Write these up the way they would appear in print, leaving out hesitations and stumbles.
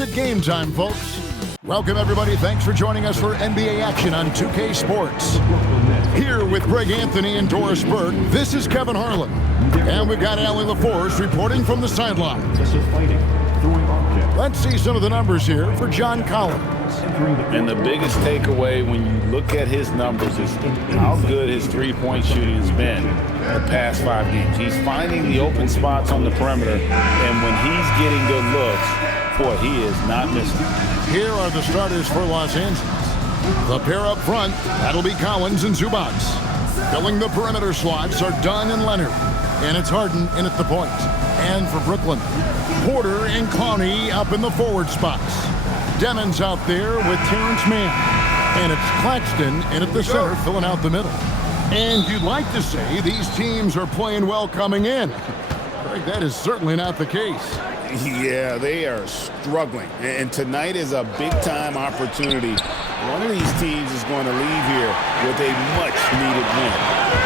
it game time, folks. Welcome, everybody. Thanks for joining us for NBA action on 2K Sports. Here with Greg Anthony and Doris Burke, this is Kevin Harlan. And we've got Allie LaForce reporting from the sideline. Let's see some of the numbers here for John Collins. And the biggest takeaway when you look at his numbers is how good his three-point shooting has been the past 5 games. He's finding the open spots on the perimeter, and when he's getting good looks, boy, he is not missing. Here are the starters for Los Angeles. The pair up front, that'll be Collins and Zubac. Filling the perimeter slots are Dunn and Leonard. And it's Harden in at the point. And for Brooklyn, Porter and Clowney up in the forward spots. Demon's out there with Terrence Mann. And it's Claxton in at the center, filling out the middle. And you'd like to say these teams are playing well coming in. Greg, that is certainly not the case. Yeah, they are struggling. And tonight is a big-time opportunity. One of these teams is going to leave here with a much-needed win.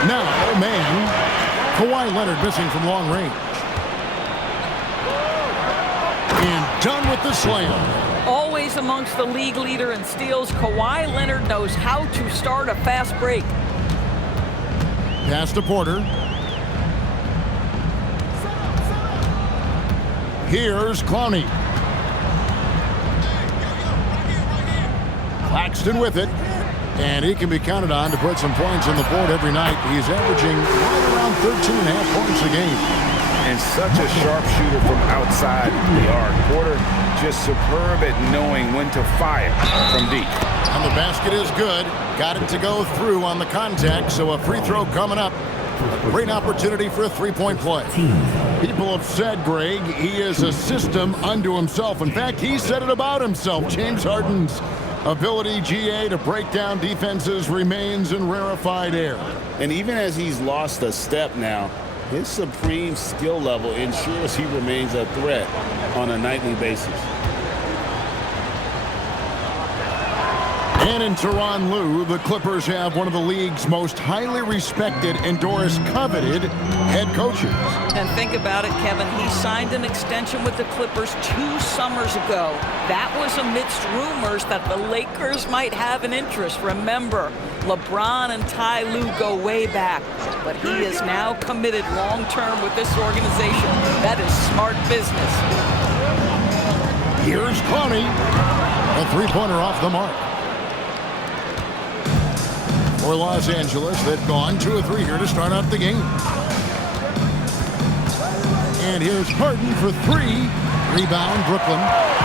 Now, man, Kawhi Leonard missing from long range. And done with the slam. Always amongst the league leader in steals, Kawhi Leonard knows how to start a fast break. Pass to Porter. Here's Clowney. Claxton with it. And he can be counted on to put some points on the board every night. He's averaging right around 13.5 points a game. And such a sharp shooter from outside the arc. Porter just superb at knowing when to fire from deep. And the basket is good. Got it to go through on the contact, so a free throw coming up. A great opportunity for a three-point play. People have said, Greg, he is a system unto himself. In fact, he said it about himself. James Harden's ability, GA, to break down defenses remains in rarefied air. And even as he's lost a step now, his supreme skill level ensures he remains a threat on a nightly basis. And in Tyronn Lue, the Clippers have one of the league's most highly respected and Doris coveted head coaches. And think about it, Kevin. He signed an extension with the Clippers 2 summers ago. That was amidst rumors that the Lakers might have an interest. Remember, LeBron and Ty Lue go way back. But he is now committed long-term with this organization. That is smart business. Here's Clowney. A three-pointer off the mark. For Los Angeles, they've gone 2 of 3 here to start out the game. And here's Harden for 3. Rebound, Brooklyn.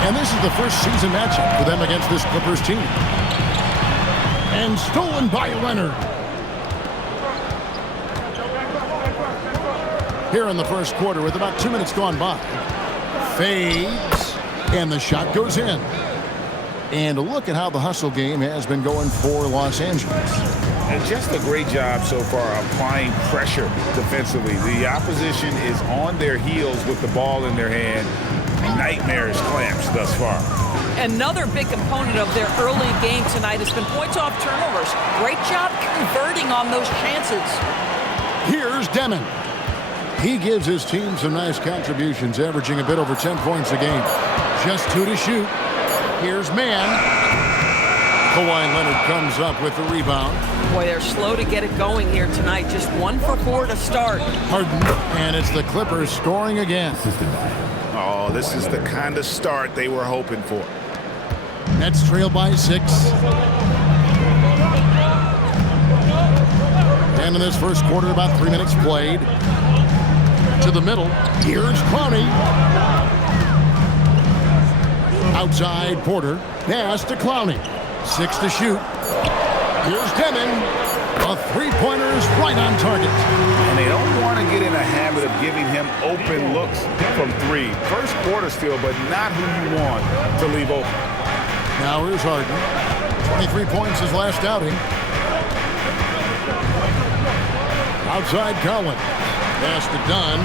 And this is the first season matchup for them against this Clippers team. And stolen by Leonard. Here in the first quarter with about 2 minutes gone by. Fades. And the shot goes in. And look at how the hustle game has been going for Los Angeles. And just a great job so far applying pressure defensively. The opposition is on their heels with the ball in their hand. Nightmarish clamps thus far. Another big component of their early game tonight has been points off turnovers. Great job converting on those chances. Here's Demon. He gives his team some nice contributions, averaging a bit over 10 points a game. Just 2 to shoot. Here's Mann. Kawhi Leonard comes up with the rebound. Boy, they're slow to get it going here tonight. Just 1 for 4 to start. Harden, and it's the Clippers scoring again. Oh, this is the kind of start they were hoping for. Nets trail by 6. And in this first quarter, about 3 minutes played. To the middle. Here's Clowney. Outside, Porter. Pass to Clowney. 6 to shoot. Here's Demon. A three-pointer is right on target. And they don't want to get in a habit of giving him open looks from 3. First quarter still, but not who you want to leave open. Now here's Harden. 23 points his last outing. Outside Collins. Pass to Dunn.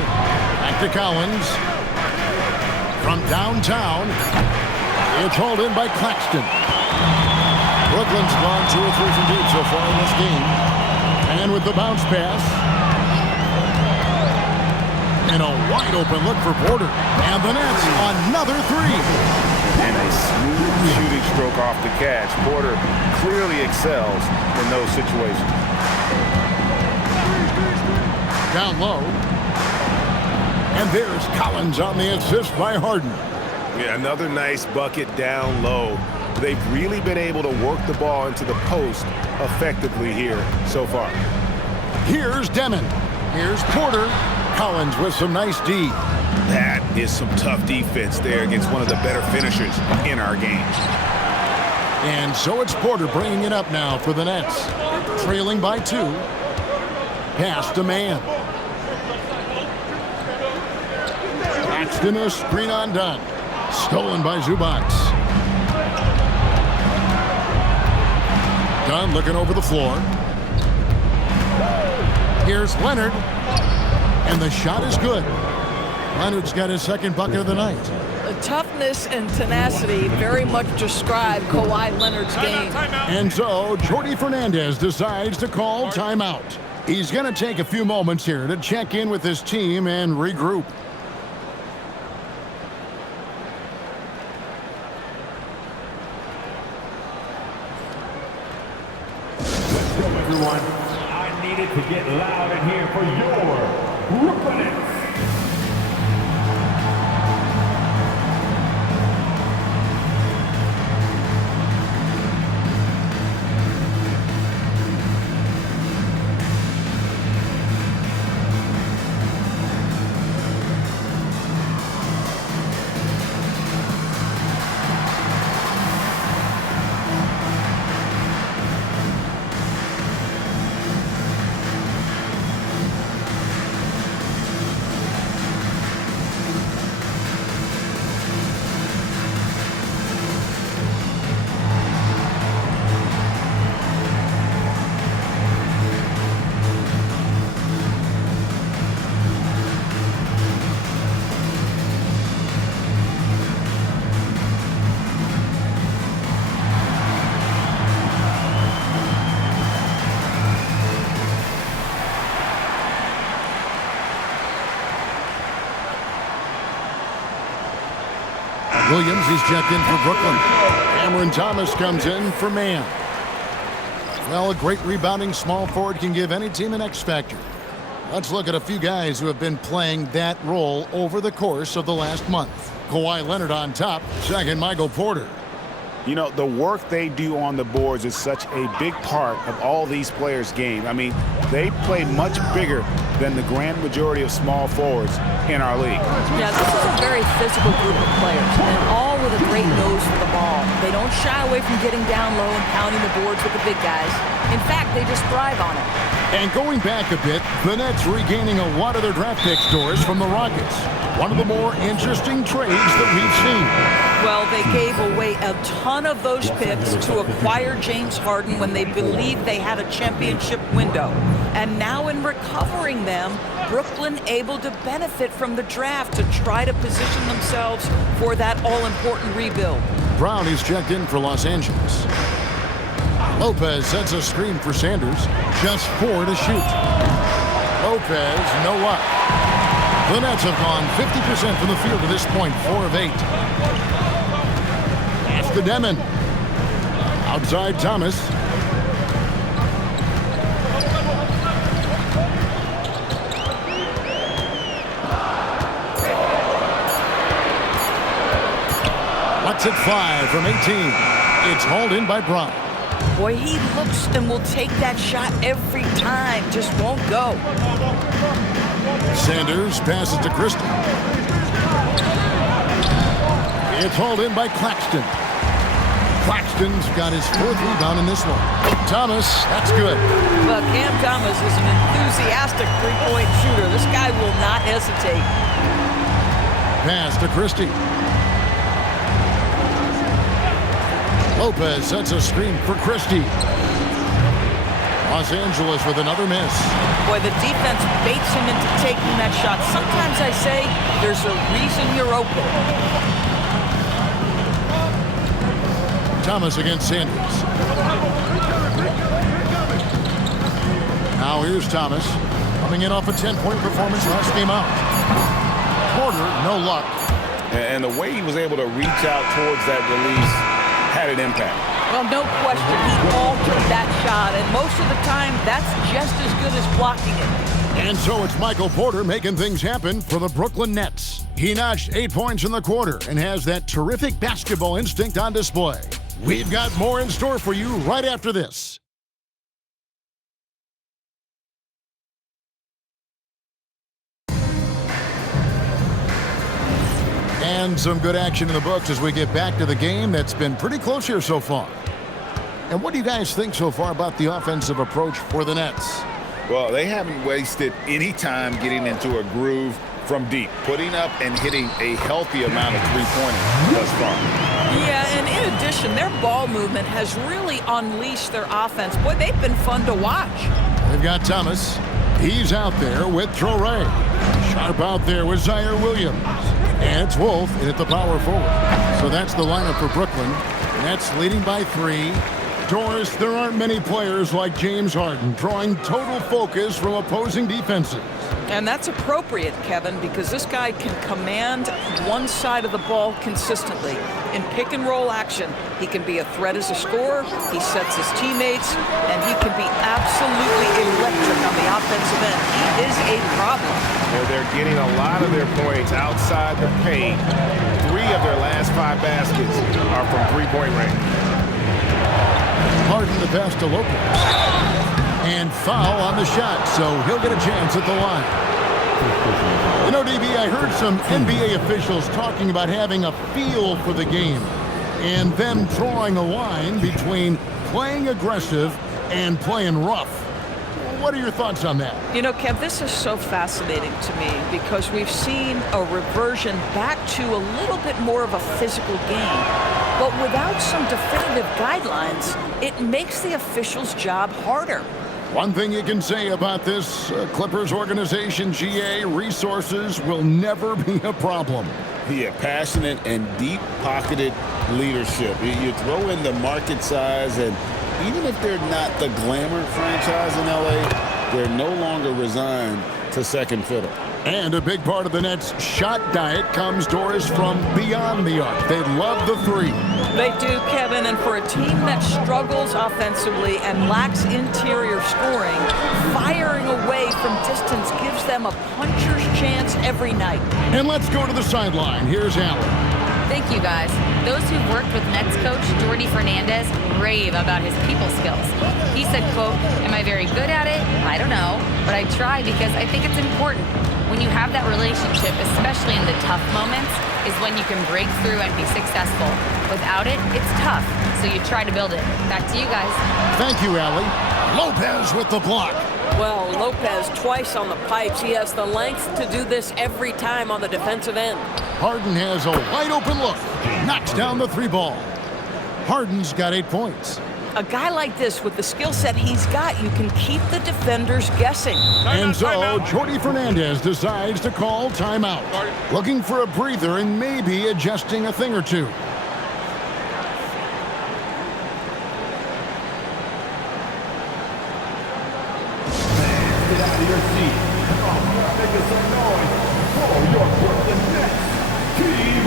Back to Collins. From downtown. It's hauled in by Claxton. Brooklyn's gone 2 or 3 from deep so far in this game. And with the bounce pass. And a wide open look for Porter. And the Nets, another 3. And work off the catch. Porter clearly excels in those situations. Down low. And there's Collins on the assist by Harden. Yeah, another nice bucket down low. They've really been able to work the ball into the post effectively here so far. Here's Demon. Here's Porter. Collins with some nice D. That is some tough defense there against one of the better finishers in our game. And so it's Porter bringing it up now for the Nets. Trailing by 2. Pass to man. Claxton, a screen on Dunn. Stolen by Zubac. Dunn looking over the floor. Here's Leonard. And the shot is good. Leonard's got his second bucket of the night. The toughness and tenacity very much describe Kawhi Leonard's game. And so Jordi Fernandez decides to call timeout. He's going to take a few moments here to check in with his team and regroup. Let's go, everyone. I needed to get loud in here for your Brooklyn Nets. Williams is checked in for Brooklyn. Cameron Thomas comes in for man. Well, a great rebounding small forward can give any team an X factor. Let's look at a few guys who have been playing that role over the course of the last month. Kawhi Leonard on top. Second, Michael Porter. You know, the work they do on the boards is such a big part of all these players' game. I mean, they play much bigger than the grand majority of small forwards in our league. Yeah, this is a very physical group of players, and all with a great nose for the ball. They don't shy away from getting down low and pounding the boards with the big guys. In fact, they just thrive on it. And going back a bit, the Nets regaining a lot of their draft pick stores from the Rockets. One of the more interesting trades that we've seen. Well, they gave away a ton of those picks to acquire James Harden when they believed they had a championship window. And now in recovering them, Brooklyn able to benefit from the draft to try to position themselves for that all-important rebuild. Brown is checked in for Los Angeles. Lopez sets a screen for Sanders. Just 4 to shoot. Lopez, no luck. The Nets have gone 50% from the field to this point, 4 of 8. Pass to Demon. Outside Thomas. Lets it fly from 18. It's hauled in by Brown. Boy, he looks and will take that shot every time. Just won't go. Sanders passes to Christie. It's hauled in by Claxton. Claxton's got his 4th rebound in this one. Thomas, that's good. But Cam Thomas is an enthusiastic three-point shooter. This guy will not hesitate. Pass to Christie. Lopez sets a screen for Christie. Los Angeles with another miss. Boy, the defense baits him into taking that shot. Sometimes I say there's a reason you're open. Thomas against Sanders. Now here's Thomas. Coming in off a 10-point performance last game out. Porter, no luck. And the way he was able to reach out towards that release had an impact. Well, no question, he altered that shot, and most of the time, that's just as good as blocking it. And so it's Michael Porter making things happen for the Brooklyn Nets. He notched 8 points in the quarter and has that terrific basketball instinct on display. We've got more in store for you right after this. And some good action in the books as we get back to the game that's been pretty close here so far. And what do you guys think so far about the offensive approach for the Nets? Well, they haven't wasted any time getting into a groove from deep, putting up and hitting a healthy amount of three-pointers thus far. Yeah, and in addition, their ball movement has really unleashed their offense. Boy, they've been fun to watch. They've got Thomas. He's out there with Traoré. Sharp out there with Zaire Williams. And it's Wolf in at the power forward. So that's the lineup for Brooklyn. Nets leading by 3. Doris, there aren't many players like James Harden drawing total focus from opposing defenses. And that's appropriate, Kevin, because this guy can command one side of the ball consistently. In pick-and-roll action, he can be a threat as a scorer, he sets his teammates, and he can be absolutely electric on the offensive end. He is a problem. They're getting a lot of their points outside the paint. 3 of their last 5 baskets are from three-point range. Harden the pass to Lopez. And foul on the shot, so he'll get a chance at the line. You know, DB, I heard some NBA officials talking about having a feel for the game and them drawing a line between playing aggressive and playing rough. What are your thoughts on that? You know, Kev, this is so fascinating to me because we've seen a reversion back to a little bit more of a physical game. But without some definitive guidelines, it makes the officials' job harder. One thing you can say about this Clippers organization, GA, resources will never be a problem. Yeah, passionate and deep-pocketed leadership. You throw in the market size, and even if they're not the glamour franchise in LA, they're no longer resigned to second fiddle. And a big part of the Nets' shot diet comes, Doris, from beyond the arc. They love the 3. They do, Kevin, and for a team that struggles offensively and lacks interior scoring, firing away from distance gives them a puncher's chance every night. And let's go to the sideline. Here's Allen. Thank you, guys. Those who've worked with Nets coach Jordi Fernandez rave about his people skills. He said, quote, "Am I very good at it? I don't know, but I try because I think it's important. When you have that relationship, especially in the tough moments, is when you can break through and be successful. Without it, it's tough, so you try to build it." Back to you guys. Thank you, Allie. Lopez with the block. Well, Lopez twice on the pipes. He has the length to do this every time on the defensive end. Harden has a wide open look. Knocks down the 3 ball. Harden's got 8 points. A guy like this, with the skill set he's got, you can keep the defenders guessing. And so Jordi Fernandez decides to call timeout. Looking for a breather and maybe adjusting a thing or two. Get out of your seat. Come on, make some noise for your Brooklyn Nets team.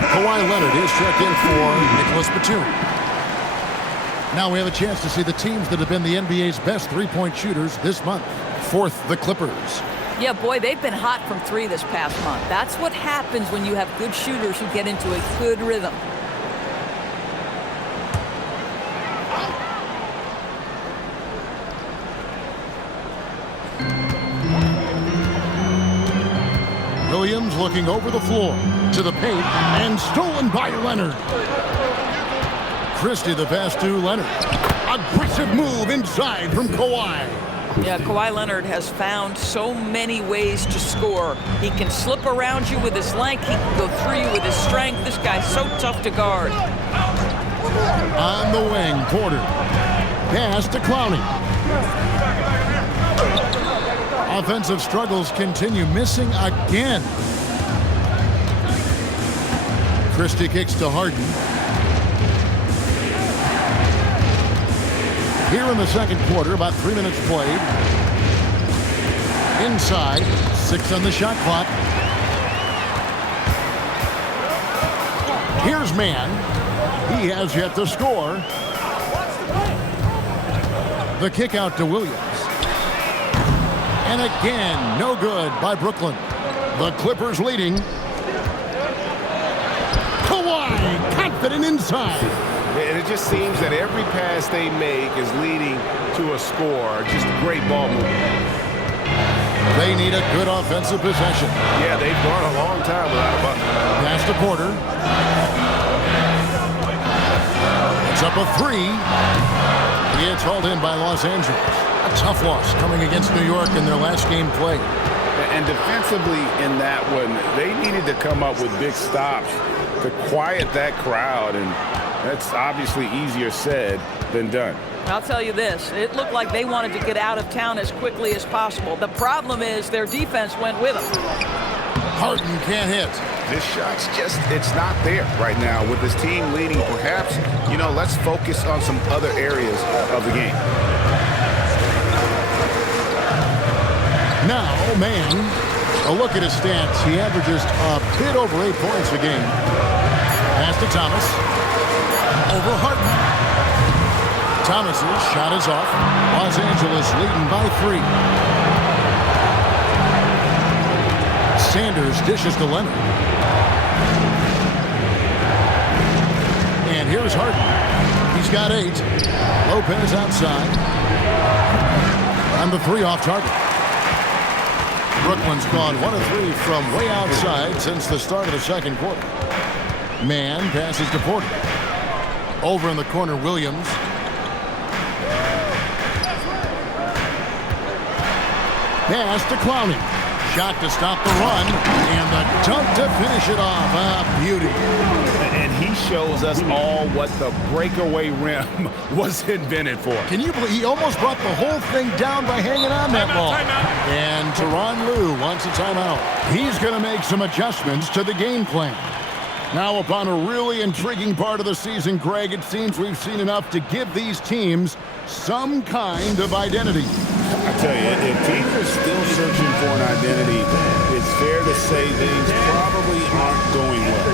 Kawhi Leonard is checked in for Nicholas Batum. Now we have a chance to see the teams that have been the NBA's best three-point shooters this month. Fourth, the Clippers. Yeah, boy, they've been hot from 3 this past month. That's what happens when you have good shooters who get into a good rhythm. Williams looking over the floor to the paint and stolen by Leonard. Christie the pass to Leonard. Aggressive move inside from Kawhi. Yeah, Kawhi Leonard has found so many ways to score. He can slip around you with his length. He can go through you with his strength. This guy's so tough to guard. On the wing, Porter. Pass to Clowney. Offensive struggles continue, missing again. Christie kicks to Harden. Here in the second quarter, about 3 minutes played. Inside, 6 on the shot clock. Here's Mann. He has yet to score. The kick out to Williams. And again, no good by Brooklyn. The Clippers leading. Kawhi, confident inside. And it just seems that every pass they make is leading to a score. Just great ball movement. They need a good offensive possession. Yeah, they've gone a long time without a bucket. Pass to Porter. It's up a 3. It's hauled in by Los Angeles. A tough loss coming against New York in their last game played. And defensively in that one, they needed to come up with big stops to quiet that crowd, and that's obviously easier said than done. I'll tell you this, it looked like they wanted to get out of town as quickly as possible. The problem is their defense went with them. Harden can't hit. This shot's just, it's not there right now. With this team leading, perhaps, let's focus on some other areas of the game. Now, Mann, a look at his stats. He averages a bit over 8 points a game. Pass to Thomas. Over Harden. Thomas's shot is off. Los Angeles leading by 3. Sanders dishes to Leonard. And here's Harden. He's got 8. Lopez outside. And the 3 off target. Brooklyn's gone 1 of 3 from way outside since the start of the second quarter. Mann passes to Porter. Over in the corner, Williams. Pass to Clowney. Shot to stop the run, and the dunk to finish it off. A beauty. And he shows us all what the breakaway rim was invented for. Can you believe he almost brought the whole thing down by hanging on that ball? And Tyronn Lue wants a timeout. He's going to make some adjustments to the game plan. Now, upon a really intriguing part of the season, Greg, it seems we've seen enough to give these teams some kind of identity. I tell you, if teams are still searching for an identity, it's fair to say things probably aren't going well.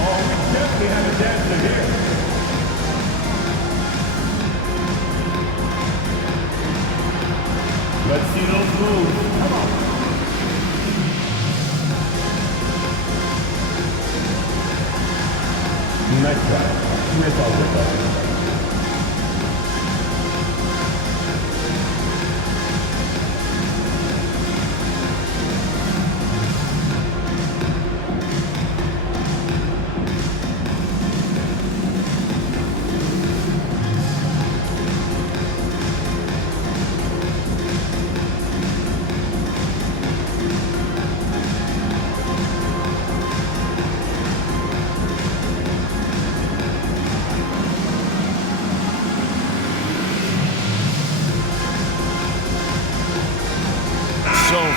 Oh, we definitely have a dancer here. Let's see those moves. Come on. Nice try. Nice ball.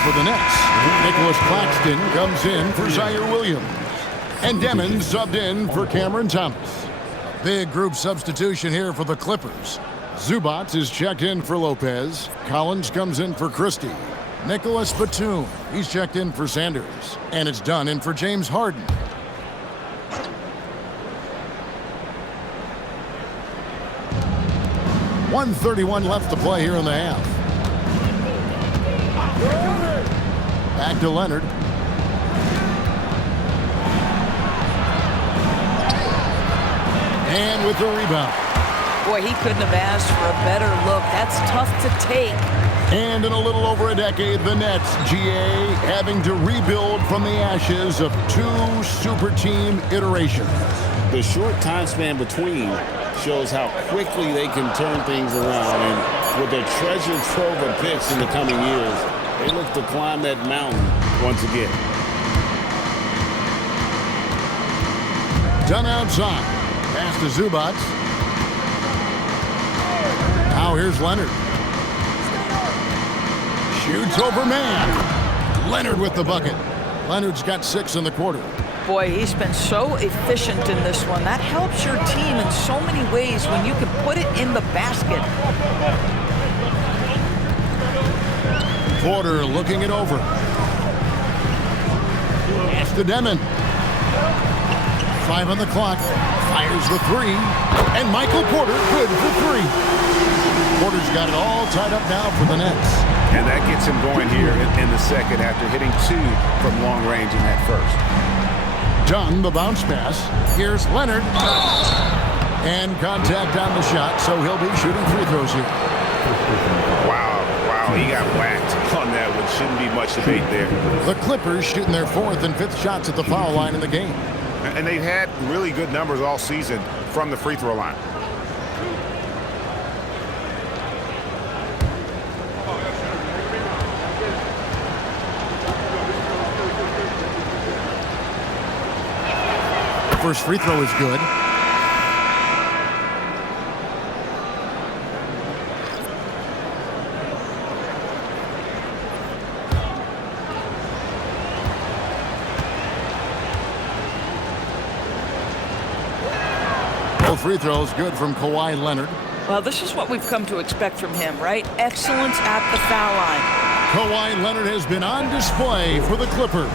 For the Nets, Nicholas Claxton comes in for Zaire Williams. And Demons subbed in for Cameron Thomas. Big group substitution here for the Clippers. Zubac is checked in for Lopez. Collins comes in for Christie. Nicholas Batum, he's checked in for Sanders. And it's done in for James Harden. 1:31 left to play here in the half. Back to Leonard. And with the rebound. Boy, he couldn't have asked for a better look. That's tough to take. And in a little over a decade, the Nets, GA, having to rebuild from the ashes of 2 super team iterations. The short time span between shows how quickly they can turn things around. And with a treasure trove of picks in the coming years, they look to climb that mountain once again. Done outside. Pass to Zubats. Now here's Leonard. Shoots over man. Leonard with the bucket. Leonard's got 6 in the quarter. Boy, he's been so efficient in this one. That helps your team in so many ways when you can put it in the basket. Porter looking it over. Pass to Demon. 5 on the clock. Fires the 3. And Michael Porter good for 3. Porter's got it all tied up now for the Nets. And that gets him going here in the second after hitting 2 from long range in that first. Done the bounce pass. Here's Leonard. And contact on the shot, so he'll be shooting free throws here. Wow, he got whacked on that one. Shouldn't be much debate there. The Clippers shooting their 4th and 5th shots at the foul line in the game. And they've had really good numbers all season from the free throw line. First free throw is good. Both free throws good from Kawhi Leonard. Well, this is what we've come to expect from him, right? Excellence at the foul line. Kawhi Leonard has been on display for the Clippers.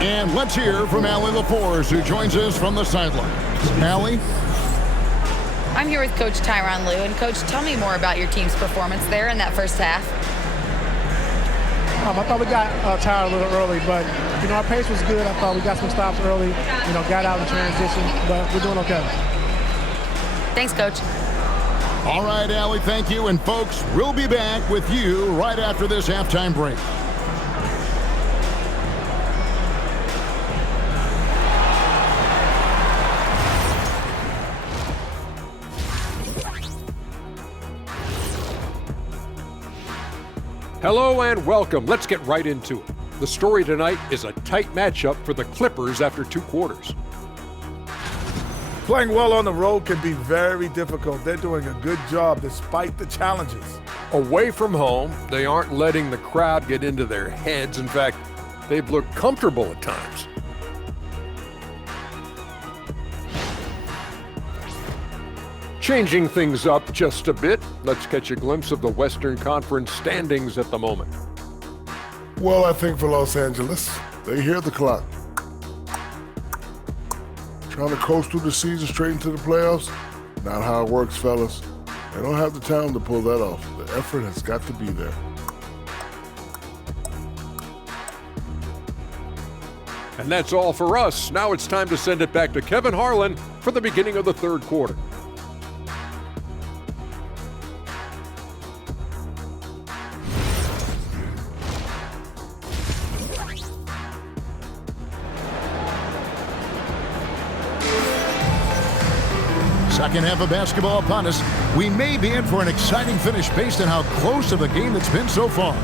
And let's hear from Allie LaForce, who joins us from the sideline. Allie? I'm here with Coach Tyronn Lue. And, Coach, tell me more about your team's performance there in that first half. I thought we got tired a little early, but, our pace was good. I thought we got some stops early, got out in transition, but we're doing okay. Thanks, Coach. All right, Allie, thank you. And, folks, we'll be back with you right after this halftime break. Hello and welcome. Let's get right into it. The story tonight is a tight matchup for the Clippers after 2 quarters. Playing well on the road can be very difficult. They're doing a good job despite the challenges. Away from home, they aren't letting the crowd get into their heads. In fact, they've looked comfortable at times. Changing things up just a bit, let's catch a glimpse of the Western Conference standings at the moment. Well, I think for Los Angeles, they hear the clock. Trying to coast through the season straight into the playoffs? Not how it works, fellas. They don't have the talent to pull that off. The effort has got to be there. And that's all for us. Now it's time to send it back to Kevin Harlan for the beginning of the 3rd quarter. Second half of basketball upon us. We may be in for an exciting finish based on how close of a game it's been so far.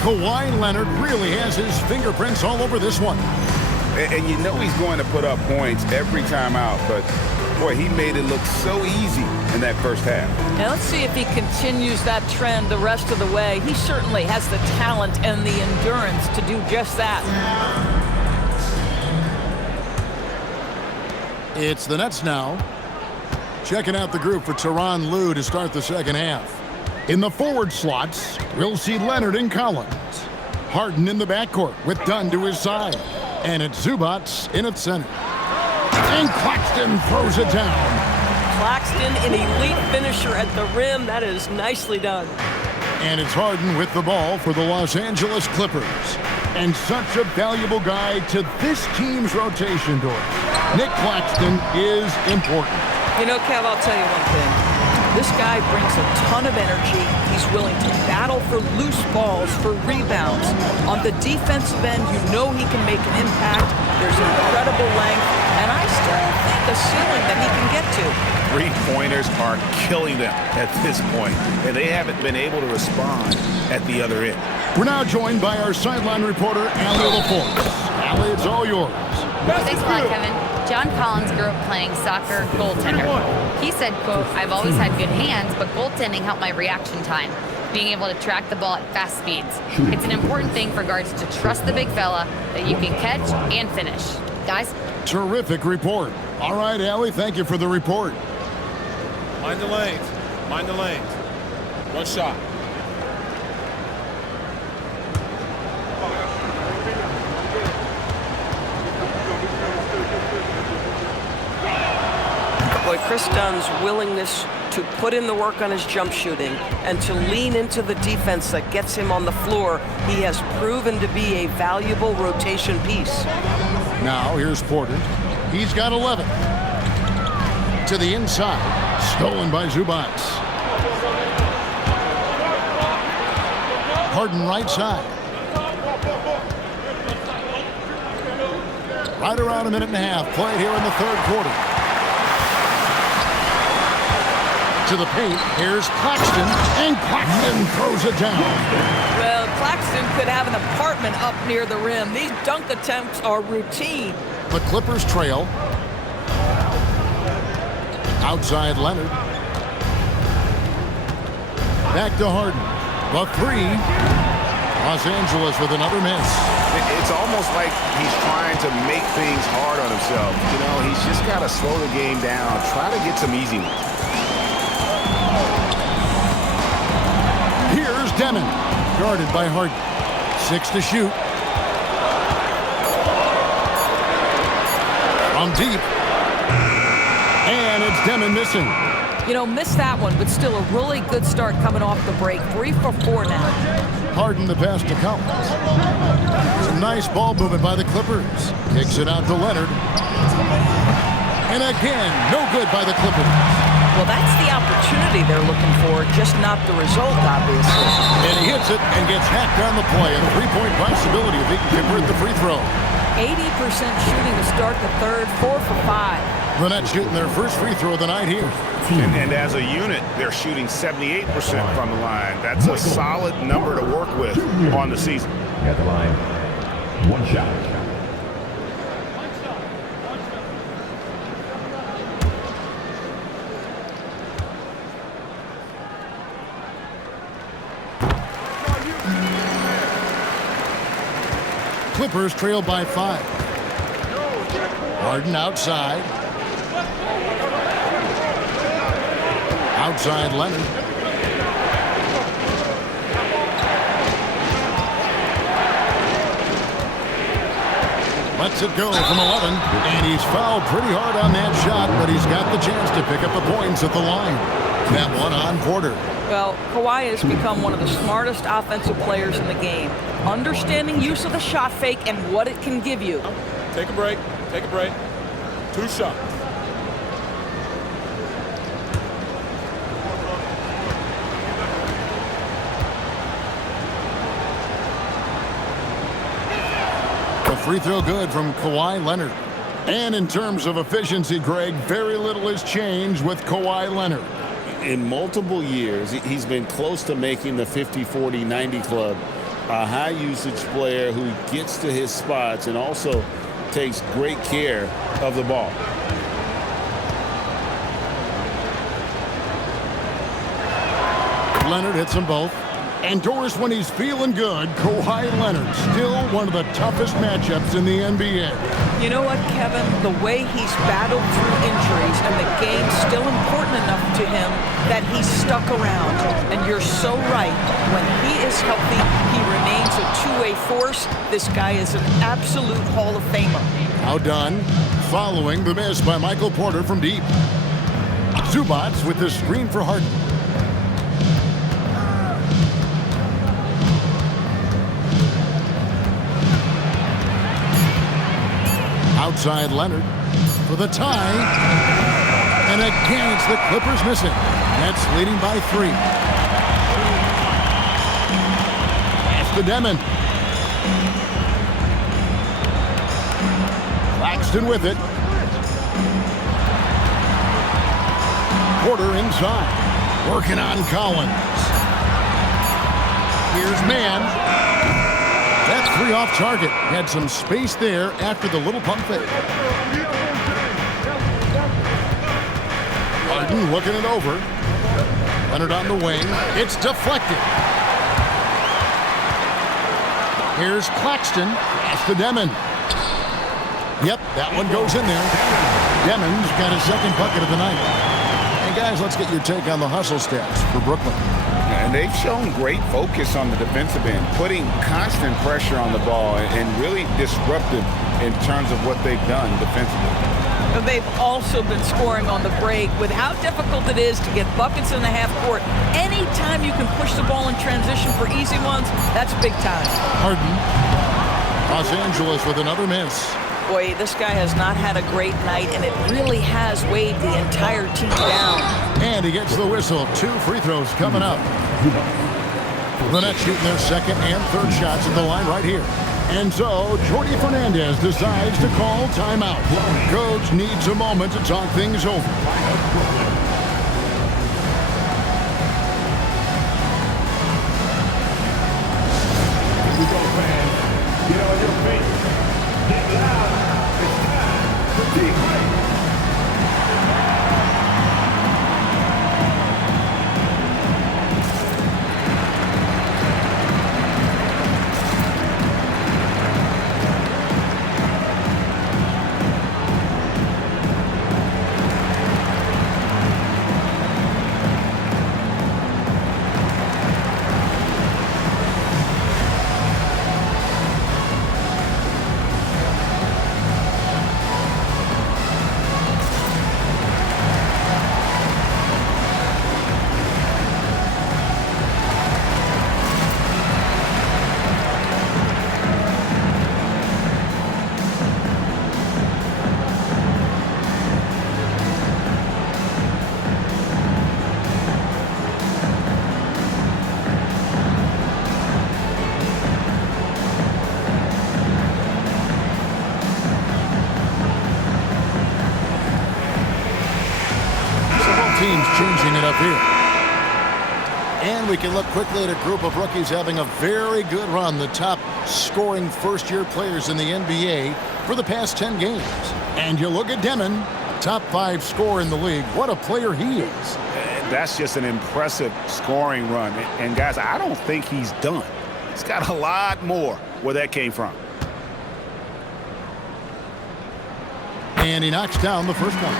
Kawhi Leonard really has his fingerprints all over this one. And he's going to put up points every time out, but boy, he made it look so easy in that first half. Now let's see if he continues that trend the rest of the way. He certainly has the talent and the endurance to do just that. It's the Nets now. Checking out the group for Tyronn Lue to start the second half. In the forward slots, we'll see Leonard and Collins. Harden in the backcourt with Dunn to his side. And it's Zubats in its center. And Claxton throws it down. Claxton, an elite finisher at the rim. That is nicely done. And it's Harden with the ball for the Los Angeles Clippers. And such a valuable guy to this team's rotation door. Nick Claxton is important. You know, Kev, I'll tell you one thing. This guy brings a ton of energy. He's willing to battle for loose balls, for rebounds. On the defensive end, you know he can make an impact. There's incredible length, and I still think a ceiling that he can get to. Three-pointers are killing them at this point, and they haven't been able to respond at the other end. We're now joined by our sideline reporter, Allie LaForce. Allie, it's all yours. Thanks a lot, Kevin. John Collins grew up playing soccer goaltender. He said, quote, "I've always had good hands, but goaltending helped my reaction time, being able to track the ball at fast speeds. It's an important thing for guards to trust the big fella that you can catch and finish." Guys? Terrific report. All right, Allie, thank you for the report. Mind the lanes. Mind the lanes. One shot. Boy, Chris Dunn's willingness to put in the work on his jump shooting and to lean into the defense that gets him on the floor, he has proven to be a valuable rotation piece. Now, here's Porter. He's got 11. To the inside. Stolen by Zubac. Harden right side. Right around a minute and a half played here in the third quarter. To the paint, here's Claxton, and Claxton throws it down. Well, Claxton could have an apartment up near the rim. These dunk attempts are routine. The Clippers trail. Outside Leonard. Back to Harden. The three. Los Angeles with another miss. It's almost like he's trying to make things hard on himself. You know, he's just got to slow the game down, try to get some easy ones. Here's Demon, guarded by Harden. 6 to shoot. From deep. And it's Demon missing. You know, missed that one, but still a really good start coming off the break. 3 for 4 now. Harden the pass to Collins. Some nice ball movement by the Clippers. Kicks it out to Leonard. And again, no good by the Clippers. Well, that's the opportunity they're looking for, just not the result, obviously. And he hits it and gets hacked on the play. A three-point possibility if he can convert the free throw. 80% shooting to start the third, 4 for 5. The Nets shooting their first free throw of the night here. And as a unit, they're shooting 78% from the line. That's a solid number to work with on the season. At the line. One shot. Clippers trail by 5. Harden outside. Outside Leonard. Lets it go from 11. And he's fouled pretty hard on that shot, but he's got the chance to pick up the points at the line. That one on Porter. Well, Kawhi has become one of the smartest offensive players in the game. Understanding use of the shot fake and what it can give you. Take a break. Take a break. 2 shots. The free throw good from Kawhi Leonard. And in terms of efficiency, Greg, very little has changed with Kawhi Leonard. In multiple years, he's been close to making the 50-40-90 club. A high-usage player who gets to his spots and also takes great care of the ball. Leonard hits them both. Endorsed when he's feeling good, Kawhi Leonard, still one of the toughest matchups in the NBA. You know what, Kevin? The way he's battled through injuries and the game's still important enough to him that he's stuck around. And you're so right. When he is healthy, he remains a two-way force. This guy is an absolute Hall of Famer. Now done, following the miss by Michael Porter from deep. Zubats with the screen for Harden. Outside Leonard for the tie. And again, it's the Clippers missing. Nets leading by 3. Pass to Demon. Claxton with it. Porter inside. Working on Collins. Here's Mann. That's 3 off target. Had some space there after the little pump fake. Harden looking it over. Leonard on the wing. It's deflected. Here's Claxton. Pass to Demon. Yep, that one goes in there. Demon's got his second bucket of the night. And guys, let's get your take on the hustle stats for Brooklyn. And they've shown great focus on the defensive end, putting constant pressure on the ball and really disruptive in terms of what they've done defensively. They've also been scoring on the break with how difficult it is to get buckets in the half court. Anytime you can push the ball in transition for easy ones, that's big time. Harden. Los Angeles with another miss. Boy, this guy has not had a great night, and it really has weighed the entire team down. And he gets the whistle. 2 free throws coming up. The Nets shooting their second and third shots at the line right here. And so, Jordi Fernandez decides to call timeout. Coach needs a moment to talk things over. Here we go, fans. Get on your feet. Get loud. It's time for team break. Teams changing it up here. And we can look quickly at a group of rookies having a very good run. The top scoring first-year players in the NBA for the past 10 games. And you look at Demon, top 5 scorer in the league. What a player he is. That's just an impressive scoring run. And guys, I don't think he's done. He's got a lot more where that came from. And he knocks down the first one.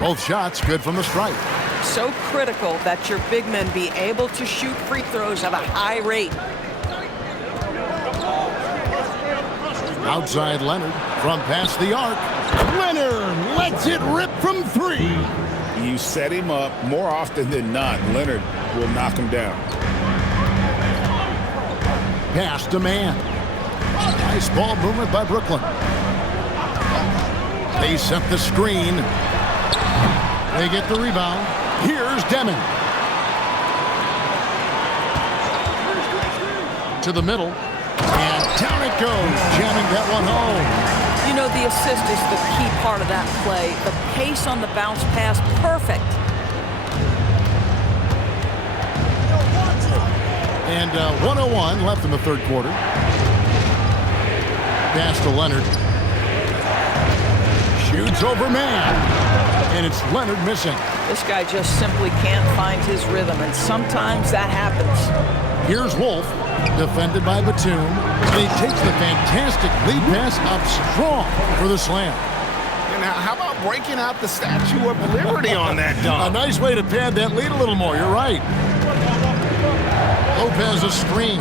Both shots good from the stripe. So critical that your big men be able to shoot free throws at a high rate. Outside Leonard from past the arc. Leonard lets it rip from 3. You set him up more often than not. Leonard will knock him down. Pass to Mann. Nice ball movement by Brooklyn. They set the screen. They get the rebound. Here's Demon. To the middle. And down it goes. Jamming that one home. You know, the assist is the key part of that play. The pace on the bounce pass, perfect. And 1:01 left in the third quarter. Pass to Leonard. Shoots over Mann. And it's Leonard missing. This guy just simply can't find his rhythm, and sometimes that happens. Here's Wolf, defended by Batum. And he takes the fantastic lead pass up strong for the slam. And how about breaking out the Statue of Liberty on that dunk? A nice way to pad that lead a little more. You're right. Lopez a screen.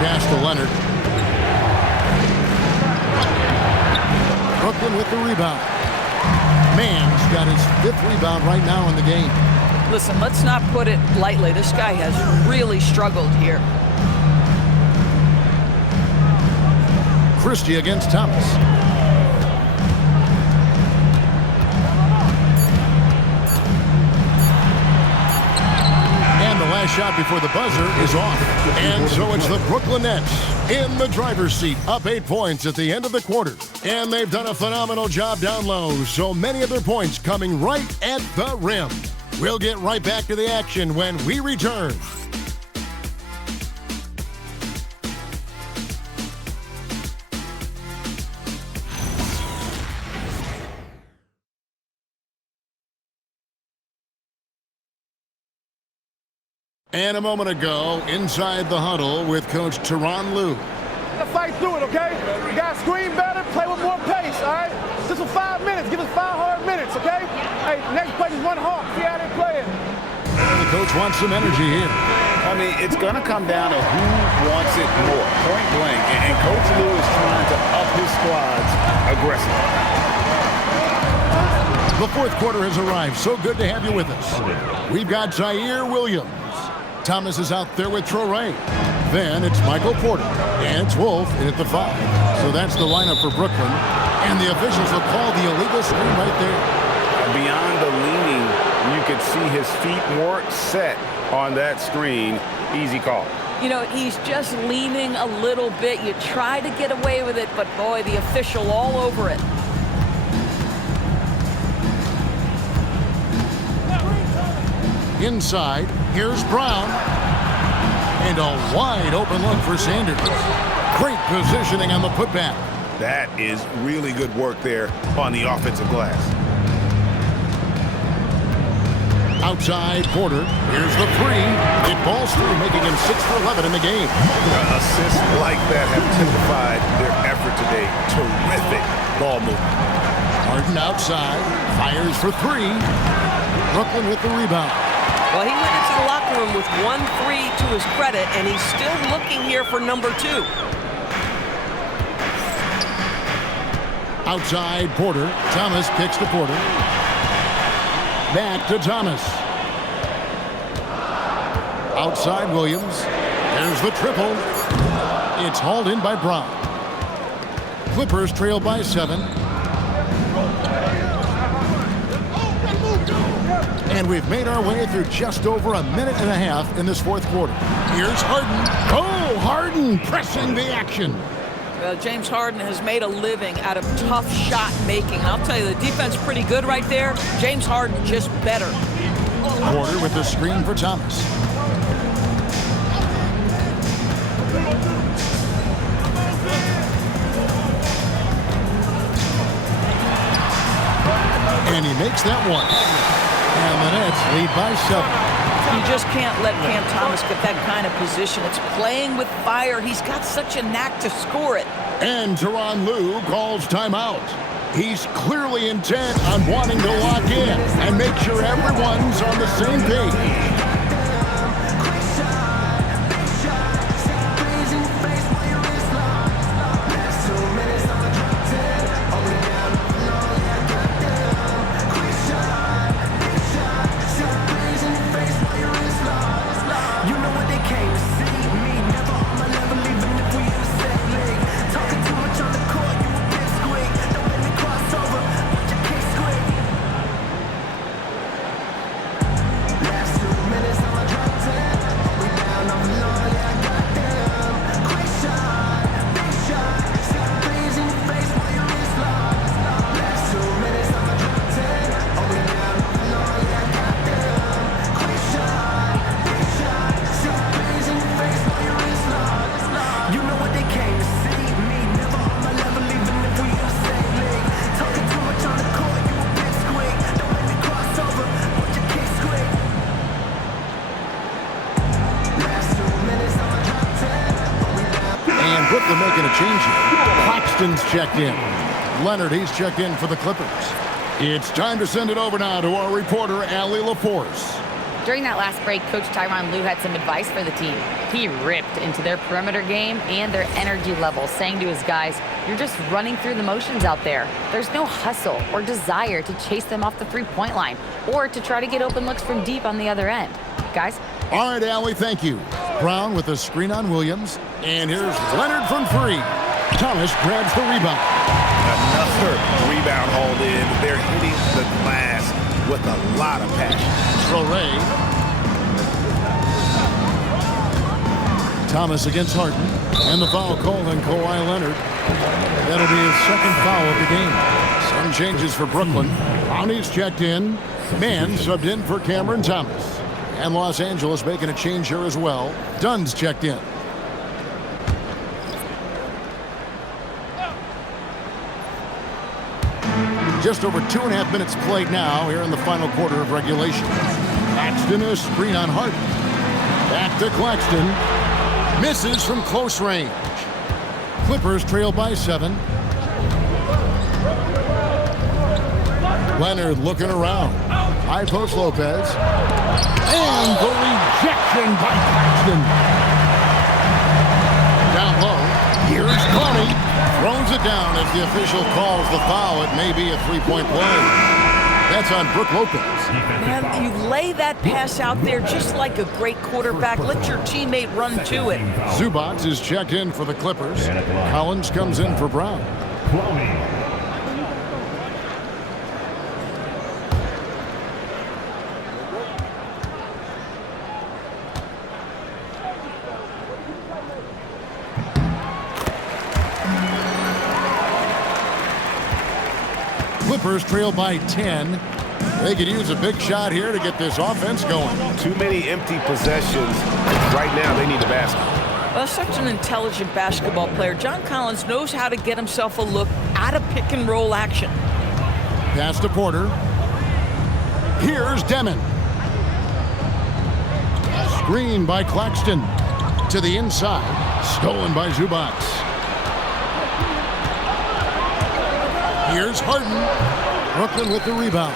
Pass to Leonard. Brooklyn with the rebound. Mann's got his 5th rebound right now in the game. Listen, let's not put it lightly. This guy has really struggled here. Christie against Thomas. And the last shot before the buzzer is off. And so it's the Brooklyn Nets in the driver's seat, up 8 points at the end of the quarter. And they've done a phenomenal job down low, so many of their points coming right at the rim. We'll get right back to the action when we return. And a moment ago, inside the huddle with Coach Tyronn Lue. Fight through it, okay? You got to screen better, play with more pace, all right? Just for 5 minutes. Give us 5 hard minutes, okay? Hey, next play is run hard. See how they play it. The coach wants some energy here. I mean, it's going to come down to who wants it more, point blank. And Coach Lue is trying to up his squads aggressively. The 4th quarter has arrived. So good to have you with us. We've got Zaire Williams. Thomas is out there with Traoré. Then it's Michael Porter. And it's Wolf in at the 5. So that's the lineup for Brooklyn. And the officials will call the illegal screen right there. Beyond the leaning, you could see his feet more set on that screen. Easy call. You know, he's just leaning a little bit. You try to get away with it, but boy, the official all over it. Inside, here's Brown. And a wide open look for Sanders. Great positioning on the putback. That is really good work there on the offensive glass. Outside Porter. Here's the 3. It falls through, making him 6 for 11 in the game. Assists like that have typified their effort today. Terrific ball movement. Harden outside. Fires for 3. Brooklyn with the rebound. Well, he went into the locker room with 1 3 to his credit, and he's still looking here for number 2. Outside Porter. Thomas kicks to Porter. Back to Thomas. Outside Williams. There's the triple. It's hauled in by Brown. Clippers trail by 7. And we've made our way through just over a minute and a half in this 4th quarter. Here's Harden. Oh, Harden pressing the action. Well, James Harden has made a living out of tough shot making. I'll tell you, the defense pretty good right there. James Harden just better. Porter with the screen for Thomas. And he makes that one. And the Nets lead by 7. You just can't let Cam Thomas get that kind of position. It's playing with fire. He's got such a knack to score it. And Tyronn Lue calls timeout. He's clearly intent on wanting to lock in and make sure everyone's on the same page. making a change here. Claxton's checked in. Leonard, he's checked in for the Clippers. It's time to send it over now to our reporter, Allie LaForce. During that last break, Coach Tyronn Lue had some advice for the team. He ripped into their perimeter game and their energy level, saying to his guys, you're just running through the motions out there. There's no hustle or desire to chase them off the three-point line or to try to get open looks from deep on the other end. Guys? All right, Allie, thank you. Brown with a screen on Williams. And here's Leonard from three. Thomas grabs the rebound. Another rebound hauled in. They're hitting the glass with a lot of passion. Traore. Thomas against Harden. And the foul called on Kawhi Leonard. That'll be his second foul of the game. Some changes for Brooklyn. Brownie's checked in. Mann subbed in for Cameron Thomas. And Los Angeles making a change here as well. Dunn's checked in. Just over 2.5 minutes played now here in the final quarter of regulation. Claxton a screen on Harden. Back to Claxton. Misses from close range. Clippers trail by 7. Leonard looking around. High post Lopez. And the rejection by Claxton. Down low. Here's Connie. Throws it down as the official calls the foul. It may be a three-point play. That's on Brook Lopez. Man, you lay that pass out there just like a great quarterback. Let your teammate run to it. Zubac is checked in for the Clippers. Collins comes in for Brown. Clippers trail by 10. They could use a big shot here to get this offense going. Too many empty possessions. Right now, they need a basket. Well, such an intelligent basketball player. John Collins knows how to get himself a look out of pick-and-roll action. Pass to Porter. Here's Demon. Screen by Claxton. To the inside. Stolen by Zubac. Here's Harden. Brooklyn with the rebound.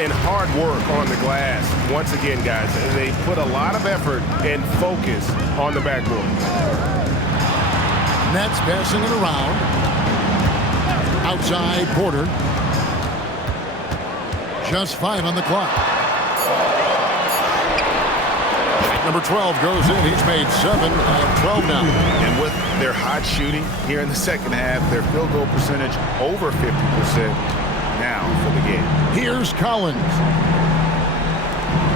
And hard work on the glass. Once again, guys, they put a lot of effort and focus on the backboard. Nets passing it around. Outside Porter. Just 5 on the clock. Number 12 goes in. He's made 7 of 12 now. And with their hot shooting here in the second half, their field goal percentage over 50% now for the game. Here's Collins.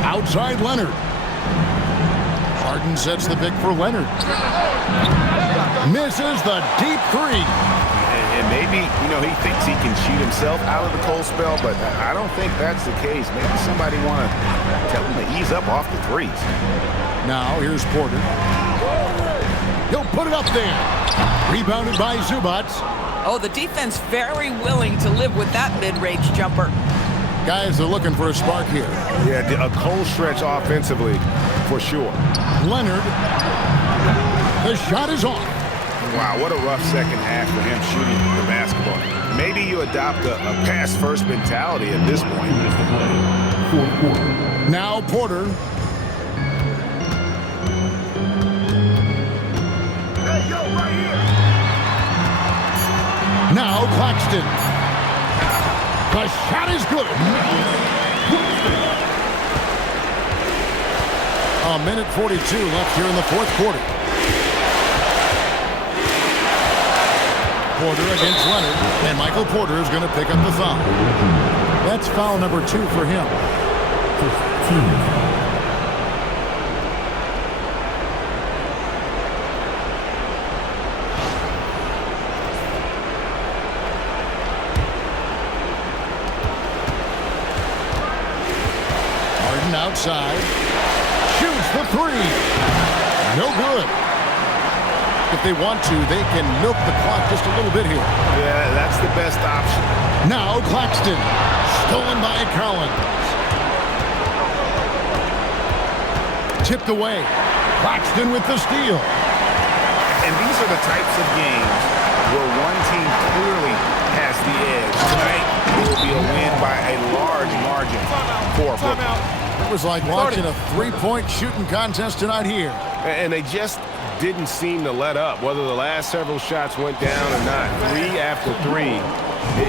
Outside Leonard. Harden sets the pick for Leonard. Misses the deep three. And maybe, he thinks he can shoot himself out of the cold spell, but I don't think that's the case. Maybe somebody want to tell him to ease up off the threes. Now here's Porter. He'll put it up there. Rebounded by Zubac. Oh, the defense very willing to live with that mid-range jumper. Guys are looking for a spark here. Yeah, a cold stretch offensively, for sure. Leonard. The shot is off. Wow, what a rough second half for him shooting the basketball. Maybe you adopt a pass-first mentality at this point. Now Porter. Hey, yo, right here. Now Claxton. The shot is good. A minute 42 left here in the fourth quarter. Porter against Leonard, and Michael Porter is going to pick up the foul. That's foul number 2 for him. Harden outside. Shoots the 3. No good. If they want to, they can milk the clock just a little bit here. Yeah, that's the best option. Now Claxton. Stolen by Collins. Tipped away. Claxton with the steal. And these are the types of games where one team clearly has the edge. Tonight, it will be a win by a large margin for Brooklyn. It was like watching a three-point shooting contest tonight here. And they just didn't seem to let up. Whether the last several shots went down or not, 3 after 3,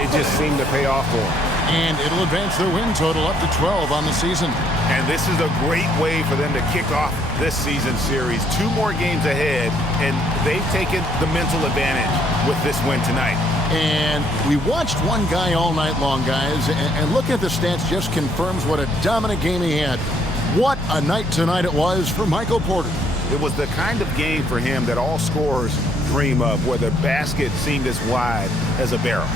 it just seemed to pay off for them. And it'll advance their win total up to 12 on the season. And this is a great way for them to kick off this season series. 2 more games ahead, and they've taken the mental advantage with this win tonight. And we watched one guy all night long, guys, and look at the stats just confirms what a dominant game he had. What a night tonight it was for Michael Porter. It was the kind of game for him that all scorers dream of, where the basket seemed as wide as a barrel.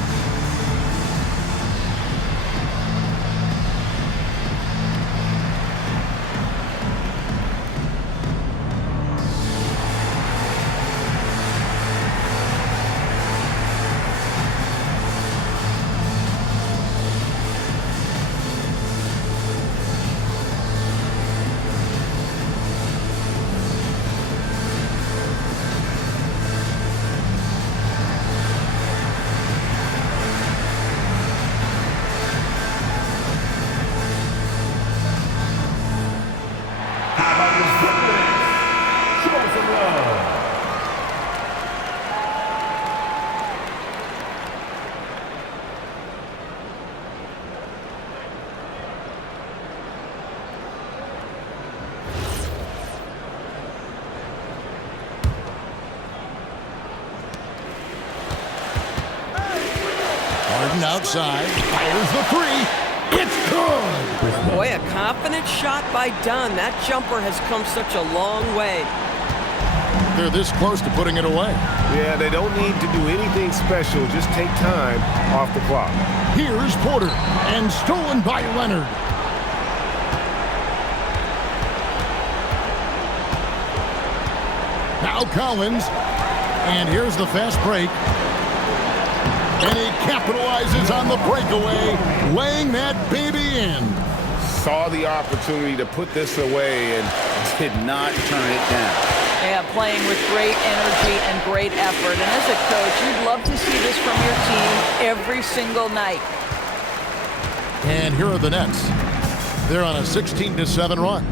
Outside, fires the 3. It's good! Boy, a confident shot by Dunn. That jumper has come such a long way. They're this close to putting it away. Yeah, they don't need to do anything special. Just take time off the clock. Here's Porter, and stolen by Leonard. Now Collins, and here's the fast break. And he capitalizes on the breakaway, laying that baby in. Saw the opportunity to put this away and did not turn it down. Yeah, playing with great energy and great effort. And as a coach, you'd love to see this from your team every single night. And here are the Nets. They're on a 16-7 run.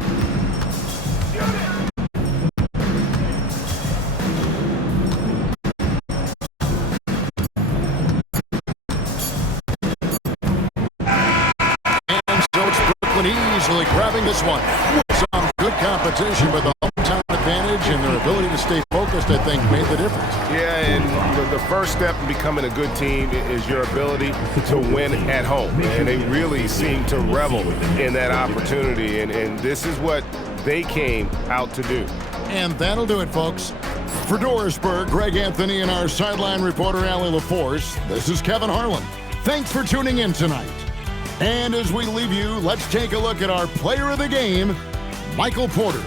Easily grabbing this one. Some good competition, but the hometown advantage and their ability to stay focused, I think, made the difference. Yeah, and the first step in becoming a good team is your ability to win at home. And they really seem to revel in that opportunity, and this is what they came out to do. And that'll do it, folks. For Dorisburg, Greg Anthony, and our sideline reporter, Allie LaForce, this is Kevin Harlan. Thanks for tuning in tonight. And as we leave you, let's take a look at our player of the game, Michael Porter.